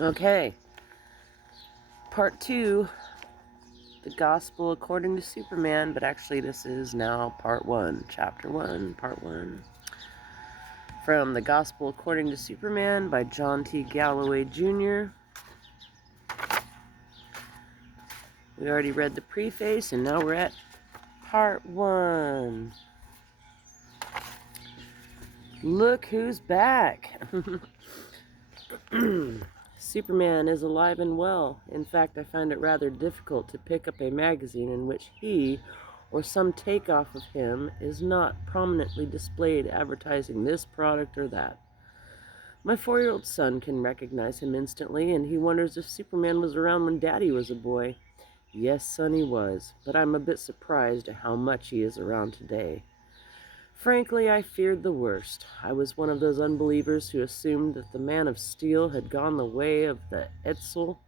Okay, part 2, the Gospel according to Superman, but actually this is now part 1, chapter 1, part 1. From the Gospel according to Superman by John T. Galloway Jr. We already read the preface, and now we're at part 1. Look who's back! Superman is alive and well. In fact, I find it rather difficult to pick up a magazine in which he, or some takeoff of him, is not prominently displayed advertising this product or that. My 4-year-old son can recognize him instantly, and he wonders if Superman was around when Daddy was a boy. Yes, son, he was, but I'm a bit surprised at how much he is around today. Frankly, I feared the worst. I was one of those unbelievers who assumed that the Man of Steel had gone the way of the Edsel,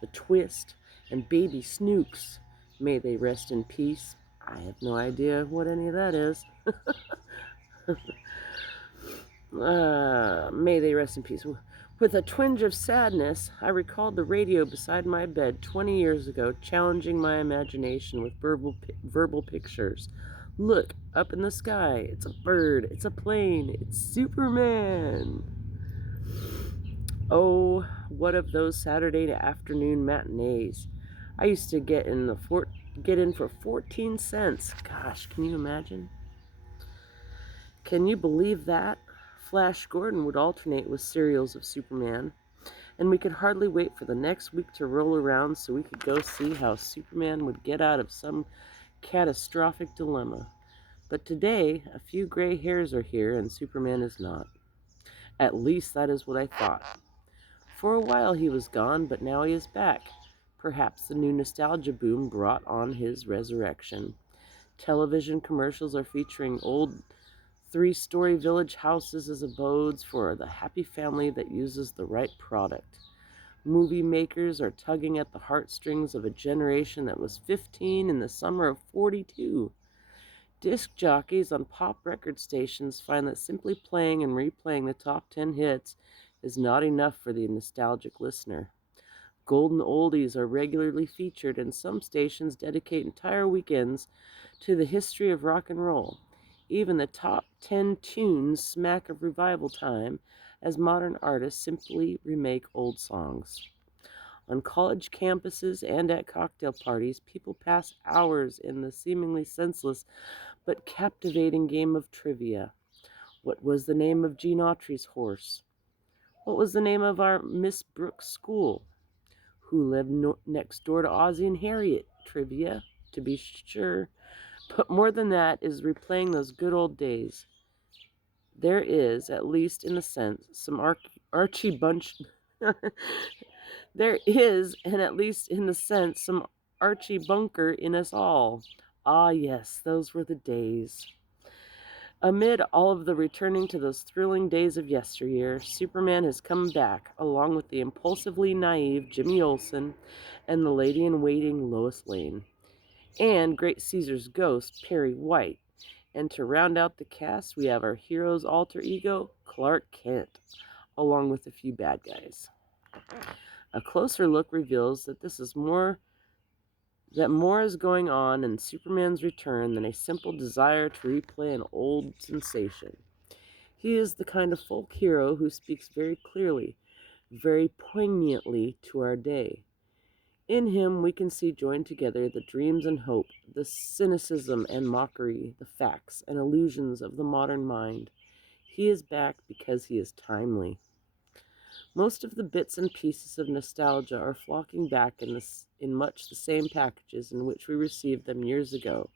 the Twist, and Baby Snooks. May they rest in peace. I have no idea what any of that is. May they rest in peace. With a twinge of sadness, I recalled the radio beside my bed 20 years ago, challenging my imagination with verbal pictures. Look, up in the sky, it's a bird, it's a plane, it's Superman. Oh, what of those Saturday afternoon matinees? I used to get in for 14 cents. Gosh, can you imagine? Can you believe that? Flash Gordon would alternate with serials of Superman, and we could hardly wait for the next week to roll around so we could go see how Superman would get out of some catastrophic dilemma. But today, a few gray hairs are here and Superman is not. At least that is what I thought. For a while he was gone, but now he is back. Perhaps the new nostalgia boom brought on his resurrection. Television commercials are featuring old 3-story village houses as abodes for the happy family that uses the right product. Movie makers are tugging at the heartstrings of a generation that was 15 in the summer of 42. Disc jockeys on pop record stations find that simply playing and replaying the top 10 hits is not enough for the nostalgic listener. Golden oldies are regularly featured, and some stations dedicate entire weekends to the history of rock and roll. Even the top 10 tunes smack of revival time, as modern artists simply remake old songs. On college campuses and at cocktail parties, people pass hours in the seemingly senseless but captivating game of trivia. What was the name of Gene Autry's horse? What was the name of our Miss Brooks school? Who lived next door to Ozzie and Harriet? Trivia, to be sure. But more than that is replaying those good old days. There is, at least in a sense, some Archie Bunch... There is, and at least in the sense, some Archie Bunker in us all. Ah, yes, those were the days. Amid all of the returning to those thrilling days of yesteryear, Superman has come back, along with the impulsively naive Jimmy Olsen and the lady-in-waiting Lois Lane, and Great Caesar's ghost, Perry White. And to round out the cast, we have our hero's alter ego, Clark Kent, along with a few bad guys. A closer look reveals that more is going on in Superman's return than a simple desire to replay an old sensation. He is the kind of folk hero who speaks very clearly, very poignantly to our day. In him we can see joined together the dreams and hope, the cynicism and mockery, the facts and illusions of the modern mind. He is back because he is timely. Most of the bits and pieces of nostalgia are flocking back in much the same packages in which we received them years ago.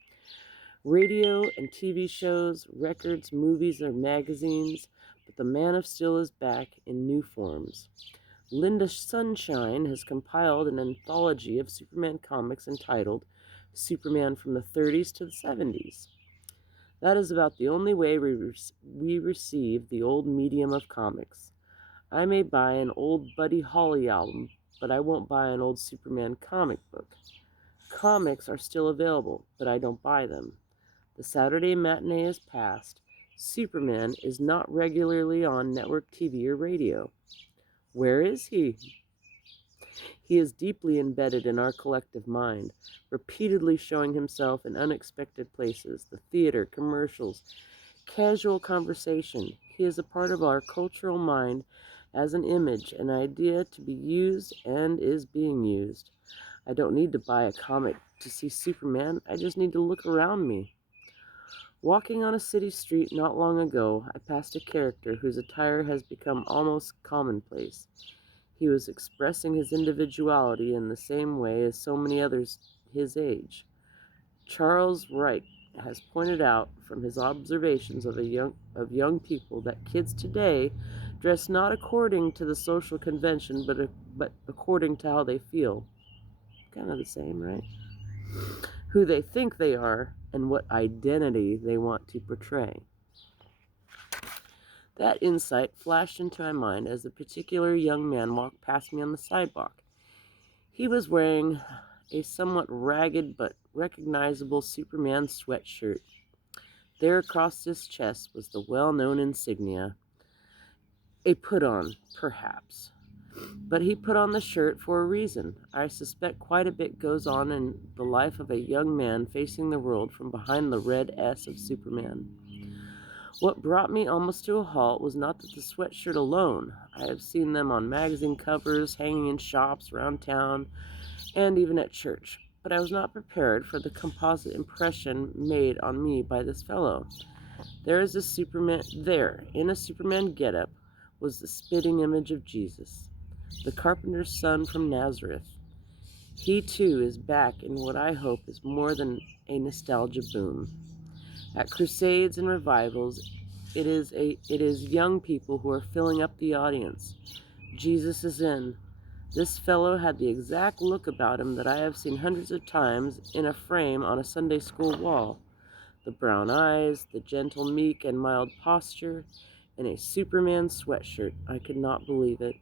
Radio and TV shows, records, movies, or magazines, but the Man of Steel is back in new forms. Linda Sunshine has compiled an anthology of Superman comics entitled Superman from the 30s to the 70s. That is about the only way we receive the old medium of comics. I may buy an old Buddy Holly album, but I won't buy an old Superman comic book. Comics are still available, but I don't buy them. The Saturday matinee is past. Superman is not regularly on network TV or radio. Where is he? He is deeply embedded in our collective mind, repeatedly showing himself in unexpected places, the theater, commercials, casual conversation. He is a part of our cultural mind as an image, an idea to be used and is being used. I don't need to buy a comic to see Superman, I just need to look around me. Walking on a city street not long ago, I passed a character whose attire has become almost commonplace. He was expressing his individuality in the same way as so many others his age. Charles Wright has pointed out from his observations of young people that kids today dress not according to the social convention, but according to how they feel. Kind of the same, right? Who they think they are and what identity they want to portray. That insight flashed into my mind as a particular young man walked past me on the sidewalk. He was wearing a somewhat ragged but recognizable Superman sweatshirt. There across his chest was the well-known insignia. A put-on, perhaps. But he put on the shirt for a reason. I suspect quite a bit goes on in the life of a young man facing the world from behind the red S of Superman. What brought me almost to a halt was not that the sweatshirt alone. I have seen them on magazine covers, hanging in shops around town, and even at church. But I was not prepared for the composite impression made on me by this fellow. There, in a Superman getup, was the spitting image of Jesus, the carpenter's son from Nazareth. He too is back in what I hope is more than a nostalgia boom. At crusades and revivals, it is young people who are filling up the audience. Jesus is in. This fellow had the exact look about him that I have seen hundreds of times in a frame on a Sunday school wall. The brown eyes, the gentle, meek, and mild posture, and a Superman sweatshirt. I could not believe it.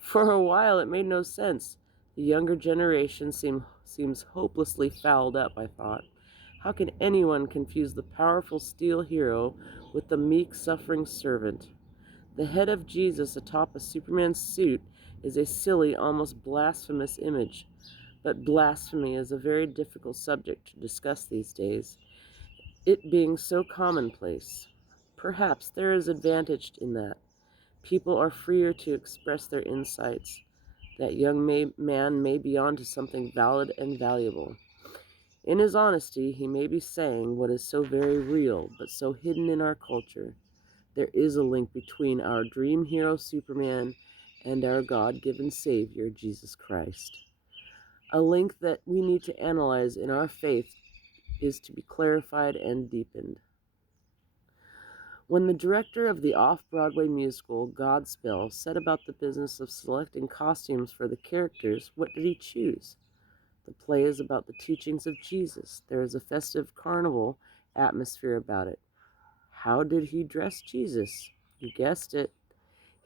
For a while it made no sense. The younger generation seems hopelessly fouled up, I thought. How can anyone confuse the powerful steel hero with the meek, suffering servant? The head of Jesus atop a Superman suit is a silly, almost blasphemous image. But blasphemy is a very difficult subject to discuss these days, it being so commonplace. Perhaps there is advantage in that. People are freer to express their insights. That young man may be on to something valid and valuable. In his honesty, he may be saying what is so very real, but so hidden in our culture. There is a link between our dream hero Superman and our God-given Savior, Jesus Christ. A link that we need to analyze in our faith is to be clarified and deepened. When the director of the off-Broadway musical Godspell set about the business of selecting costumes for the characters, what did he choose? The play is about the teachings of Jesus. There is a festive carnival atmosphere about it. How did he dress Jesus? You guessed it.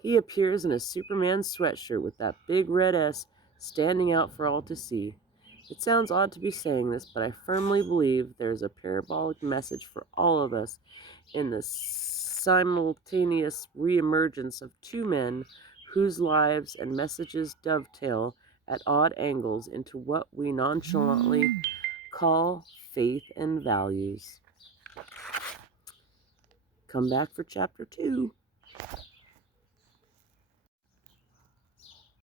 He appears in a Superman sweatshirt with that big red S standing out for all to see. It sounds odd to be saying this, but I firmly believe there is a parabolic message for all of us in the simultaneous reemergence of two men whose lives and messages dovetail at odd angles into what we nonchalantly call faith and values. Come back for chapter 2.